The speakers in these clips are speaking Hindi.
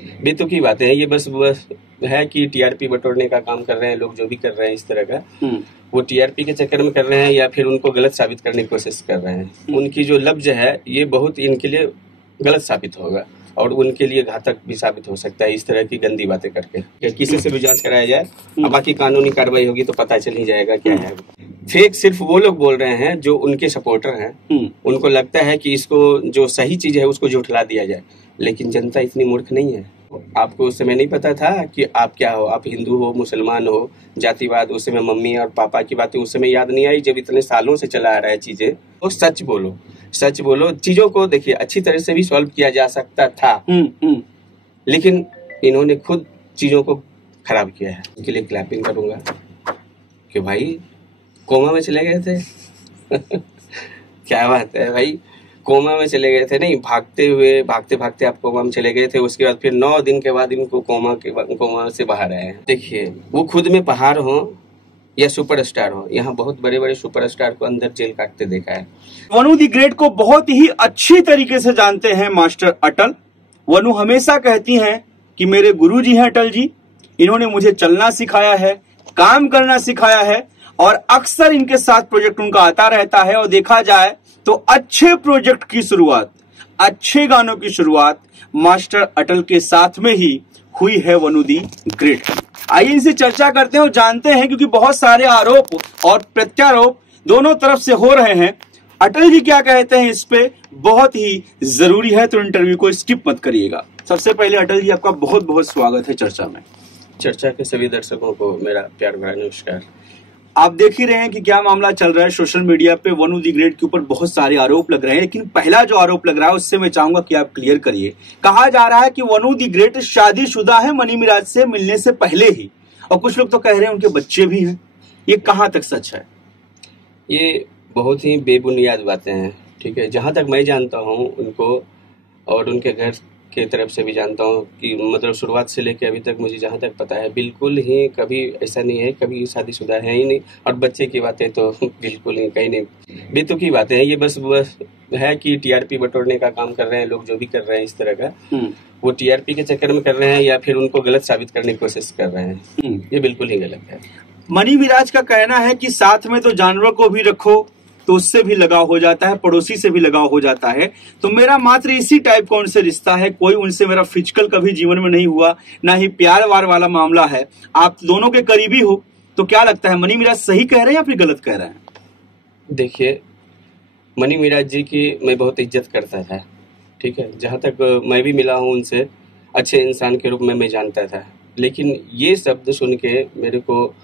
बेतुकी बातें हैं ये, बस है कि टीआरपी बटोरने का काम कर रहे हैं लोग, जो भी कर रहे हैं इस तरह का, वो टीआरपी के चक्कर में कर रहे हैं या फिर उनको गलत साबित करने की कोशिश कर रहे हैं। उनकी जो लफ्ज है ये बहुत इनके लिए गलत साबित होगा और उनके लिए घातक भी साबित हो सकता है इस तरह की गंदी बातें करके। किसी से भी जांच कराया जाए, बाकी कानूनी कार्रवाई होगी तो पता चल ही जाएगा क्या है। फेक सिर्फ वो लोग बोल रहे हैं जो उनके सपोर्टर हैं, उनको लगता है कि इसको जो सही चीज है उसको झुठला दिया जाए, लेकिन जनता इतनी मूर्ख नहीं है। आपको उस समय नहीं पता था कि आप क्या हो, आप हिंदू हो, मुसलमान हो, जातिवाद, उस समय मम्मी और पापा की बातें उस समय याद नहीं आई जब इतने सालों से चला आ रहा है चीजें। तो सच बोलो, सच बोलो। चीजों को देखिए अच्छी तरह से भी सॉल्व किया जा सकता था, लेकिन इन्होंने खुद चीजों को खराब किया है। इनके लिए क्लैपिंग करूंगा कि भाई कोमा में चले गए थे क्या बात है भाई, कोमा में चले गए थे, नहीं भागते भागते आप कोमा में चले गए थे। उसके बाद फिर 9 दिन के बाद इनको कोमा से बाहर आए हैं। देखिए वो खुद में पहाड़ हो या सुपरस्टार हो, यहाँ बहुत बड़े बड़े सुपरस्टार को अंदर जेल काटते देखा है। वनु दी ग्रेट को बहुत ही अच्छी तरीके से जानते हैं मास्टर अटल। वनु हमेशा कहती हैं कि मेरे गुरुजी हैं अटल जी, इन्होंने मुझे चलना सिखाया है, काम करना सिखाया है, और अक्सर इनके साथ प्रोजेक्ट उनका आता रहता है। और देखा जाए तो अच्छे प्रोजेक्ट की शुरुआत, अच्छे गानों की शुरुआत मास्टर अटल के साथ में ही हुई है वनु दी ग्रेट। आइए इनसे चर्चा करते हैं और जानते हैं, क्योंकि बहुत सारे आरोप और प्रत्यारोप दोनों तरफ से हो रहे हैं। अटल जी क्या कहते हैं इस पे बहुत ही जरूरी है, तो इंटरव्यू को स्किप मत करिएगा। सबसे पहले अटल जी आपका बहुत बहुत स्वागत है चर्चा में। चर्चा के सभी दर्शकों को मेरा प्यार भरा नमस्कार। आप देख ही रहे हैं कि क्या मामला चल रहा है सोशल मीडिया पे। वनु दी ग्रेट के ऊपर बहुत सारे आरोप लग रहे हैं, लेकिन पहला जो आरोप लग रहा है उससे मैं चाहूंगा कि आप क्लियर करिए। कहा जा रहा है कि वनु दी ग्रेट शादीशुदा है मनी मिराज से मिलने से पहले ही, और कुछ लोग तो कह रहे हैं उनके बच्चे भी हैं। ये कहाँ तक सच है? ये बहुत ही बेबुनियाद बातें हैं, ठीक है। जहाँ तक मैं जानता हूँ उनको और उनके घर के तरफ से भी जानता हूँ कि मतलब शुरुआत से लेकर अभी तक मुझे जहाँ तक पता है बिल्कुल ही कभी ऐसा नहीं है, कभी शादीशुदा है ही नहीं। और बच्चे की बातें तो बिल्कुल ही कहीं नहीं, बेतुकी बातें हैं ये, बस है कि टीआरपी बटोरने का काम कर रहे हैं लोग, जो भी कर रहे हैं इस तरह का, वो टीआरपी के चक्कर में कर रहे हैं या फिर उनको गलत साबित करने की कोशिश कर रहे हैं। ये बिल्कुल ही गलत है। मनी मिराज का कहना है कि साथ में तो जानवर को भी रखो तो उससे भी लगाव हो जाता है, पड़ोसी से भी लगाव हो जाता है। तो मेरा मात्र इसी टाइप का उनसे रिश्ता है, कोई उनसे मेरा फिजिकल कभी जीवन में नहीं हुआ, ना ही प्यार वार वाला मामला है। आप दोनों के करीबी हो, तो क्या लगता है मनी मिराज सही कह रहे हैं या फिर गलत कह रहे हैं? देखिए मनी मिराज जी की मैं बहुत इज्जत करता था, ठीक है। जहाँ तक मैं भी मिला हूँ उनसे, अच्छे इंसान के रूप में मैं जानता था, लेकिन ये शब्द सुन के मेरे को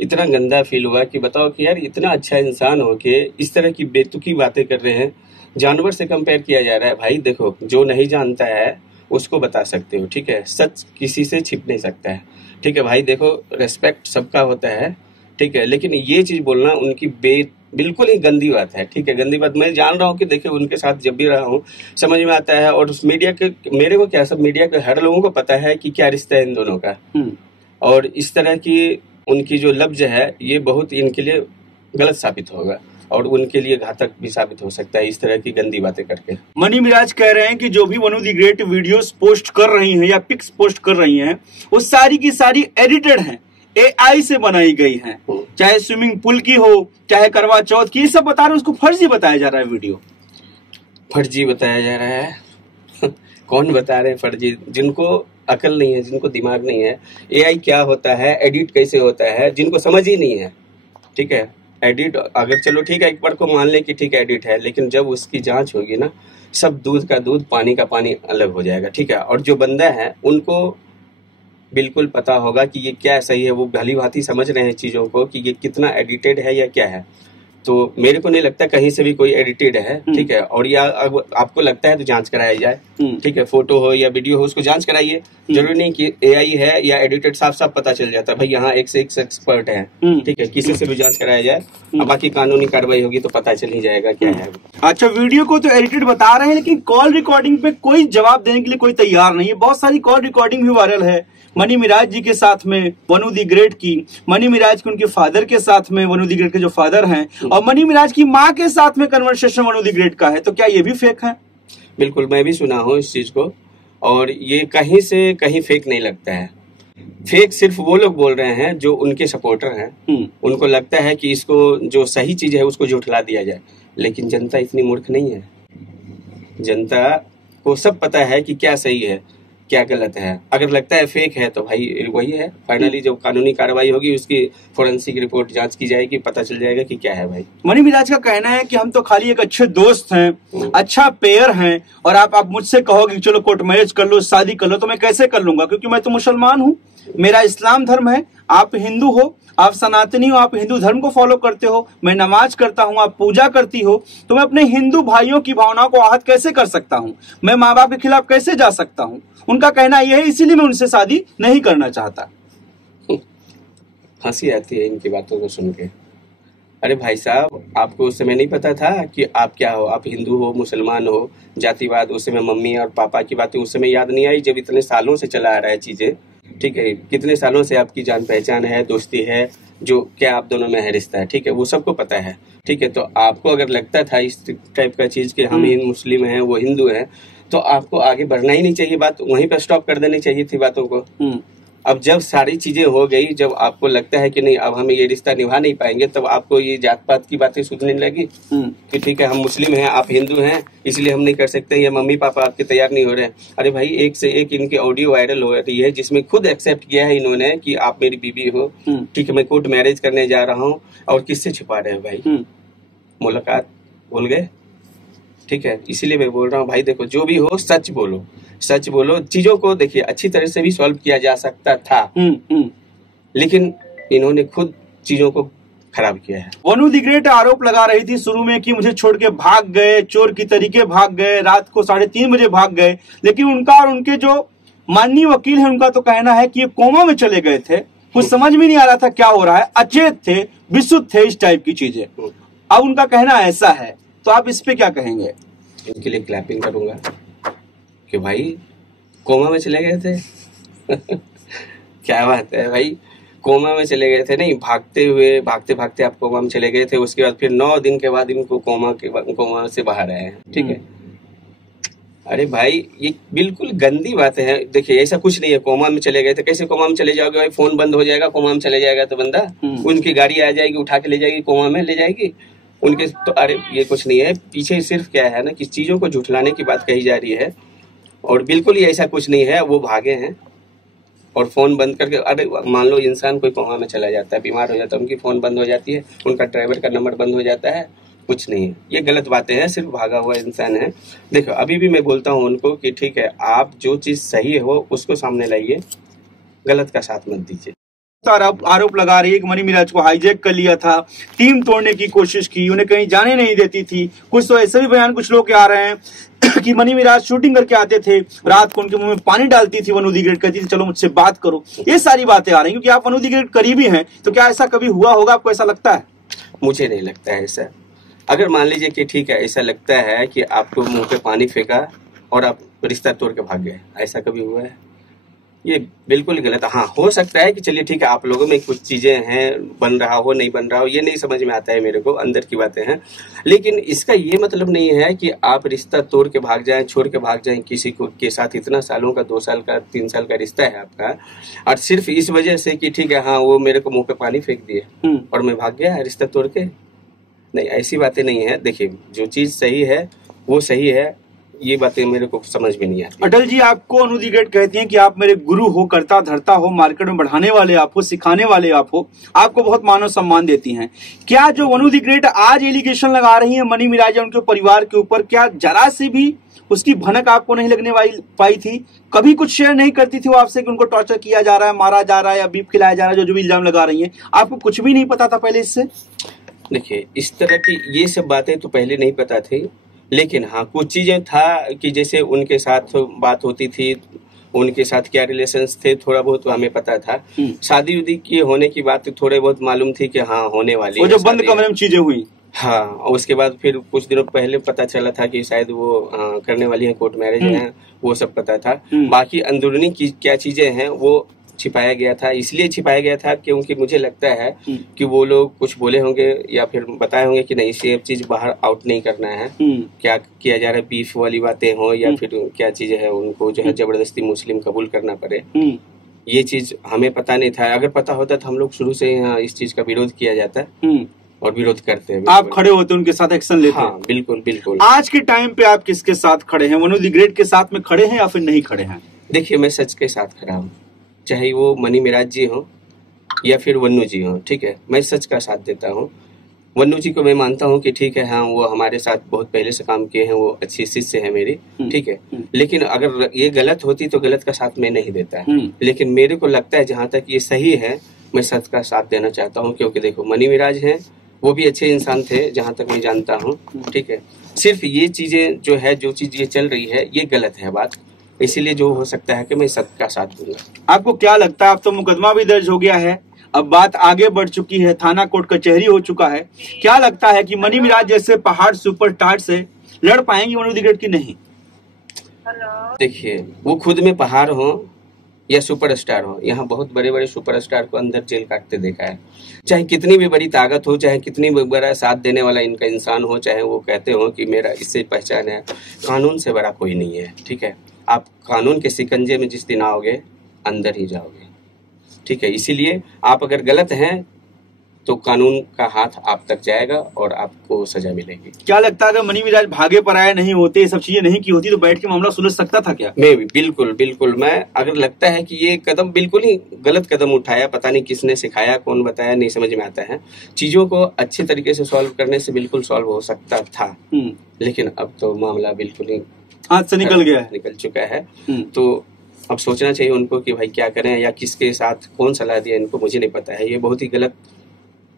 इतना गंदा फील हुआ कि बताओ कि यार इतना अच्छा इंसान हो के इस तरह की बेतुकी बातें कर रहे हैं, जानवर से कंपेयर किया जा रहा है। भाई देखो, जो नहीं जानता है उसको बता सकते हो, ठीक है। सच किसी से छिप नहीं सकता है, ठीक है भाई। देखो रेस्पेक्ट सबका होता है, ठीक है, लेकिन ये चीज बोलना उनकी बिल्कुल ही गंदी बात है, ठीक है। गंदी बात मैं जान रहा हूँ कि देखिए उनके साथ जब भी रहा हूँ समझ में आता है, और उस मीडिया के मेरे को क्या, सब मीडिया के हर लोगों को पता है कि क्या रिश्ता है इन दोनों का। और इस तरह की उनकी जो लफ्ज है ये बहुत इनके लिए गलत साबित होगा और उनके लिए घातक भी साबित हो सकता है इस तरह की गंदी बातें करके। मनी मिराज कह रहे हैं कि जो भी वनु दी ग्रेट वीडियोस पोस्ट कर रही हैं या पिक्स पोस्ट कर रही हैं वो सारी की सारी एडिटेड हैं, एआई से बनाई गई हैं। चाहे स्विमिंग पूल की हो, चाहे करवा चौथ की, ये सब बता रहे हैं, उसको फर्जी बताया जा रहा है। वीडियो फर्जी बताया जा रहा है कौन बता रहे हैं फर्जी? जिनको अकल नहीं है, जिनको दिमाग नहीं है, एआई क्या होता है, एडिट कैसे होता है, जिनको समझ ही नहीं है, ठीक है। एडिट अगर चलो ठीक है एक बार को मान लें कि ठीक है एडिट है, लेकिन जब उसकी जांच होगी ना, सब दूध का दूध पानी का पानी अलग हो जाएगा, ठीक है। और जो बंदा है उनको बिल्कुल पता होगा कि ये क्या सही है, वो भली भांति समझ रहे हैं चीजों को कि ये कितना एडिटेड है या क्या है। तो मेरे को नहीं लगता कहीं से भी कोई एडिटेड है, ठीक है। और या आपको लगता है तो जांच कराया जाए, ठीक है। फोटो हो या वीडियो हो उसको जांच कराइए, जरूरी नहीं कि एआई है या एडिटेड, साफ साफ पता चल जाता है भाई यहाँ एक से एक एक्सपर्ट है, ठीक है। किसी से भी जांच कराया जाए, बाकी कानूनी कार्रवाई होगी तो पता चल ही जाएगा क्या है। अच्छा, वीडियो को तो एडिटेड बता रहे हैं, लेकिन कॉल रिकॉर्डिंग पे कोई जवाब देने के लिए कोई तैयार नहीं है। बहुत सारी कॉल रिकॉर्डिंग भी वायरल है मनी मिराज जी के साथ में वनु दी ग्रेट की, मनी मिराज के उनके फादर के साथ में, वनु दी ग्रेट के जो फादर हैं, और मनी मिराज की माँ के साथ में कन्वर्सेशन वनु दी ग्रेट का है। तो क्या ये भी फेक है? बिल्कुल, मैं भी सुना हूँ इस चीज को, और ये कहीं से कहीं फेक नहीं लगता है। फेक सिर्फ वो लोग बोल रहे हैं जो उनके सपोर्टर हैं। उनको लगता है कि इसको जो सही चीज है उसको झुठला दिया जाए, लेकिन जनता इतनी मूर्ख नहीं है। जनता को सब पता है कि क्या सही है क्या गलत है। अगर लगता है फेक है तो भाई वही है, फाइनली जो कानूनी कार्रवाई होगी उसकी फोरेंसिक रिपोर्ट जांच की जाएगी, पता चल जाएगा कि क्या है। भाई मनी मिराज का कहना है कि हम तो खाली एक अच्छे दोस्त हैं, अच्छा पेयर हैं, और आप मुझसे कहोगे चलो कोर्ट मैरिज कर लो, शादी कर लो, तो मैं कैसे कर लूंगा, क्योंकि मैं तो मुसलमान हूँ, मेरा इस्लाम धर्म है, आप हिंदू हो, आप सनातनी हो, आप हिंदू धर्म को फॉलो करते हो, मैं नमाज करता हूं, आप पूजा करती हो, तो मैं अपने हिंदू भाइयों की भावनाओं को आहत कैसे कर सकता हूं, मैं माँ बाप के खिलाफ कैसे जा सकता हूं। उनका कहना यह है, इसीलिए मैं उनसे शादी नहीं करना चाहता। हंसी आती है इनकी बातों को सुन के। अरे भाई साहब, आपको उस समय नहीं पता था कि आप क्या हो, आप हिंदू हो, मुसलमान हो, जातिवाद उस समय मम्मी और पापा की बातें उस समय याद नहीं आई जब इतने सालों से चला आ रहा है चीजें। ठीक है, कितने सालों से आपकी जान पहचान है, दोस्ती है, जो क्या आप दोनों में है रिश्ता है, ठीक है, वो सबको पता है। ठीक है, तो आपको अगर लगता था इस टाइप का चीज कि हम मुस्लिम हैं वो हिंदू हैं, तो आपको आगे बढ़ना ही नहीं चाहिए, बात वहीं पर स्टॉप कर देनी चाहिए थी बातों को। अब जब सारी चीजें हो गई, जब आपको लगता है कि नहीं अब हम ये रिश्ता निभा नहीं पाएंगे, तब आपको ये जात पात की बातें सूझने लगी कि ठीक है हम मुस्लिम हैं, आप हिंदू हैं, इसलिए हम नहीं कर सकते, या मम्मी पापा आपके तैयार नहीं हो रहे हैं। अरे भाई, एक से एक इनके ऑडियो वायरल हो रही है जिसमें खुद एक्सेप्ट किया है इन्होंने कि आप मेरी बीवी हो, ठीक है, मैं कोर्ट मैरिज करने जा रहा हूँ, और किससे छिपा रहे हैं भाई, मुलाकात भूल गए। ठीक है, इसीलिए मैं बोल रहा हूँ भाई, देखो जो भी हो सच बोलो, सच बोलो। चीजों को देखिए अच्छी तरह से भी सॉल्व किया जा सकता था, लेकिन इन्होंने खुद चीजों को खराब किया है। वनु द ग्रेट आरोप लगा रही थी शुरू में कि मुझे छोड़ के भाग गए, चोर की तरीके भाग गए, रात को 3:30 बजे भाग गए, लेकिन उनका और उनके जो माननीय वकील है उनका तो कहना है कि ये कोमा में चले गए थे, कुछ समझ में नहीं आ रहा था क्या हो रहा है, अचेत थे, विशुद्ध थे, इस टाइप की चीजें। अब उनका कहना ऐसा है, तो आप इस पे क्या कहेंगे? इनके लिए क्लैपिंग करूंगा कि भाई कोमा में चले गए थे। क्या बात है भाई, कोमा में चले गए थे, नहीं भागते भागते आप कोमा में चले गए थे, उसके बाद फिर 9 दिन के बाद इनको कोमा से बाहर आए हैं। ठीक है, अरे भाई ये बिल्कुल गंदी बात है। देखिए ऐसा कुछ नहीं है, कोमा में चले गए थे, कैसे कोमा में चले जाओगे भाई, फोन बंद हो जाएगा, कोमा में चले जाएगा तो बंदा, उनकी गाड़ी आ जाएगी उठा के ले जाएगी, कोमा में ले जाएगी उनके, तो अरे ये कुछ नहीं है। पीछे सिर्फ क्या है ना कि चीजों को झुठलाने की बात कही जा रही है, और बिल्कुल ही ऐसा कुछ नहीं है। वो भागे हैं और फोन बंद करके, अरे मान लो इंसान कोई कोमा में चला जाता है, बीमार हो जाता है, उनकी फोन बंद हो जाती है, उनका ड्राइवर का नंबर बंद हो जाता है, कुछ नहीं है, ये गलत बातें हैं, सिर्फ भागा हुआ इंसान है। देखो अभी भी मैं बोलता हूँ उनको कि ठीक है, आप जो चीज सही हो उसको सामने लाइए, गलत का साथ मत दीजिए। आरोप लगा रही है कि मनी मिराज को हाईजैक कर लिया था, टीम तोड़ने की कोशिश की, उन्हें कहीं जाने नहीं देती थी। कुछ तो ऐसे भी बयान कुछ लोग के आ रहे हैं कि मनी मिराज शूटिंग करके आते थे, रात को उनके मुंह में पानी डालती थी वनु द ग्रेट, कहती थी चलो मुझसे बात करो। ये सारी बातें आ रही हैं, क्योंकि आप वनु द ग्रेट करीबी हैं, तो क्या ऐसा कभी हुआ होगा, आपको ऐसा लगता है? मुझे नहीं लगता है ऐसा। अगर मान लीजिए कि ठीक है ऐसा लगता है कि आपको मुंह पे पानी फेंका और आप रिश्ता तोड़ के भाग गए, ऐसा कभी हुआ है? ये बिल्कुल गलत है। हाँ, हो सकता है कि चलिए ठीक है आप लोगों में कुछ चीजें हैं, बन रहा हो नहीं बन रहा हो, ये नहीं समझ में आता है मेरे को, अंदर की बातें हैं, लेकिन इसका ये मतलब नहीं है कि आप रिश्ता तोड़ के भाग जाएं, छोड़ के भाग जाएं किसी को के साथ। इतना सालों का, 2 साल का, 3 साल का रिश्ता है आपका, और सिर्फ इस वजह से कि ठीक है हाँ वो मेरे को मुंह पे पानी फेंक दिए और मैं भाग गया रिश्ता तोड़ के, नहीं ऐसी बातें नहीं है। देखिए जो चीज सही है वो सही है, ये बातें मेरे को समझ में नहीं आती। अटल जी, आपको वनु द ग्रेट कहती हैं कि आप मेरे गुरु हो, करता धरता हो, मार्केट में बढ़ाने वाले आप हो, सिखाने वाले आप हो, आपको बहुत मानव सम्मान देती हैं। क्या जो वनु द ग्रेट आज एलिगेशन लगा रही है मनी मिराज उनके परिवार के ऊपर, क्या जरा सी भी उसकी भनक आपको नहीं लगने पाई थी? कभी कुछ शेयर नहीं करती थी वो आपसे कि उनको टॉर्चर किया जा रहा है, मारा जा रहा है या बीफ खिलाया जा रहा है, जो भी इल्जाम लगा रही है? आपको कुछ भी नहीं पता था पहले इससे? देखिए इस तरह की ये सब बातें तो पहले नहीं पता थी, लेकिन हाँ कुछ चीजें था कि जैसे उनके साथ बात होती थी, उनके साथ क्या रिलेशंस थे, थोड़ा बहुत तो हमें पता था। शादी उदी की होने की बात थोड़े बहुत मालूम थी कि हाँ होने वाली, वो जो बंद कमरे में चीजें हुई, हाँ उसके बाद फिर कुछ दिनों पहले पता चला था कि शायद वो करने वाली है, कोर्ट मैरिज है, वो सब पता था। बाकी अंदरूनी की क्या चीजें हैं वो छिपाया गया था। इसलिए छिपाया गया था क्योंकि मुझे लगता है कि वो लोग कुछ बोले होंगे या फिर बताए होंगे कि नहीं ये चीज बाहर आउट नहीं करना है। क्या किया जा रहा है, बीफ वाली बातें हो या फिर क्या चीज है, उनको जो है जबरदस्ती मुस्लिम कबूल करना पड़े, ये चीज हमें पता नहीं था। अगर पता होता तो हम लोग शुरू से यहाँ इस चीज का विरोध किया जाता और विरोध करते हैं। आप खड़े होते, उनके साथ एक्शन लेते? हाँ, बिल्कुल बिल्कुल। आज के टाइम पे आप किसके साथ खड़े हैं? वनु द ग्रेट के साथ में खड़े हैं या फिर नहीं खड़े हैं? देखिए, मैं सच के साथ खड़ा हूँ, चाहे वो मनी मिराज जी हो या फिर वन्नू जी हो, ठीक है। मैं सच का साथ देता हूँ। वन्नू जी को मैं मानता हूँ कि ठीक है, हाँ वो हमारे साथ बहुत पहले से काम किए हैं, वो अच्छी शिष्य है मेरी, ठीक है। लेकिन अगर ये गलत होती तो गलत का साथ मैं नहीं देता। लेकिन मेरे को लगता है जहाँ तक ये सही है, मैं सच का साथ देना चाहता हूँ। क्योंकि देखो, मनी मिराज हैं, वो भी अच्छे इंसान थे जहाँ तक मैं जानता हूँ, ठीक है। सिर्फ ये चीजें जो है, जो चीज ये चल रही है, ये गलत है बात, इसीलिए जो हो सकता है कि मैं सत्य का साथ दूंगा। आपको क्या लगता है, अब तो मुकदमा भी दर्ज हो गया है, अब बात आगे बढ़ चुकी है, थाना कोर्ट कचहरी हो चुका है, क्या लगता है कि मनी मिराज जैसे पहाड़ सुपरस्टार से लड़ पाएंगी वनु द ग्रेट की नहीं? देखिए, वो खुद में पहाड़ हो या सुपरस्टार हो, यहाँ बहुत बड़े बड़े सुपरस्टार को अंदर जेल काटते देखा है। चाहे कितनी भी बड़ी ताकत हो, चाहे कितनी भी बड़ा साथ देने वाला इनका इंसान हो, चाहे वो कहते हो कि मेरा इससे पहचान है, कानून से बड़ा कोई नहीं है, ठीक है। आप कानून के शिकंजे में जिस दिन आओगे, अंदर ही जाओगे, ठीक है। इसीलिए आप अगर गलत हैं तो कानून का हाथ आप तक जाएगा और आपको सजा मिलेगी। क्या लगता है अगर मनी मिराज भागे पराये नहीं होते, ये सब चीजें नहीं की होती, तो बैठ के मामला सुलझ सकता था क्या? मैं भी बिल्कुल बिल्कुल, मैं अगर लगता है कि ये कदम बिल्कुल ही गलत कदम उठाया, पता नहीं किसने सिखाया, कौन बताया, नहीं समझ में आता है। चीजों को अच्छे तरीके से सॉल्व करने से बिल्कुल सॉल्व हो सकता था, लेकिन अब तो मामला बिल्कुल ही हाथ से निकल गया है, निकल चुका है। तो अब सोचना चाहिए उनको कि भाई क्या करें, या किसके साथ कौन सलाह दिया इनको, मुझे नहीं पता है। ये बहुत ही गलत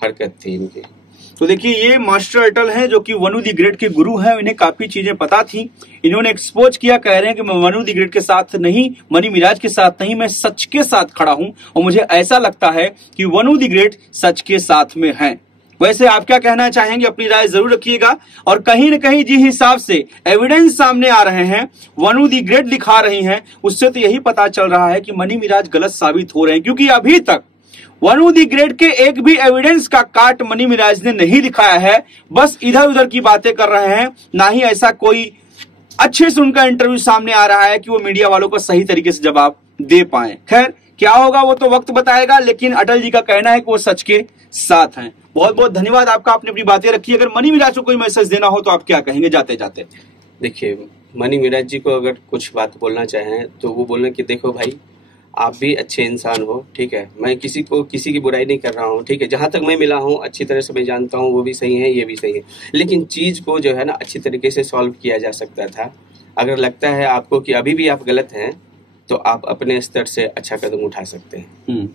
हरकत थी इनकी। तो देखिए, ये मास्टर अटल हैं जो कि वनु द ग्रेट के गुरु हैं, इन्हें काफी चीजें पता थी, इन्होंने एक्सपोज किया, कह रहे हैं कि मैं वनु द ग्रेट के साथ नहीं, मनी मिराज के साथ नहीं, मैं सच के साथ खड़ा हूं और मुझे ऐसा लगता है कि वनु द ग्रेट सच के साथ में हैं। वैसे आप क्या कहना चाहेंगे, अपनी राय जरूर रखिएगा। और कहीं न कहीं जिस हिसाब से एविडेंस सामने आ रहे हैं, वनु द ग्रेट दिखा रही हैं, उससे तो यही पता चल रहा है कि मनी मिराज गलत साबित हो रहे हैं, क्योंकि अभी तक वनु द ग्रेट के एक भी एविडेंस का काट मनी मिराज ने नहीं दिखाया है, बस इधर उधर की बातें कर रहे हैं। ना ही ऐसा कोई अच्छे से उनका इंटरव्यू सामने आ रहा है कि वो मीडिया वालों को सही तरीके से जवाब दे पाए। खैर, क्या होगा वो तो वक्त बताएगा, लेकिन अटल जी का कहना है कि वो सच के साथ हैं। बहुत बहुत धन्यवाद आपका, आपने अपनी बातें रखी। अगर मनी मिराज को कोई मैसेज देना हो तो आप क्या कहेंगे जाते जाते? देखिए, मनी मिराज जी को अगर कुछ बात बोलना चाहें तो वो बोलना कि देखो भाई, आप भी अच्छे इंसान हो, ठीक है। मैं किसी की बुराई नहीं कर रहा हूँ, ठीक है। जहां तक मैं मिला हूँ, अच्छी तरह से मैं जानता हूँ, वो भी सही है, ये भी सही है, लेकिन चीज को जो है ना अच्छी तरीके से सॉल्व किया जा सकता था। अगर लगता है आपको कि अभी भी आप गलत हैं, तो आप अपने स्तर से अच्छा कदम उठा सकते हैं।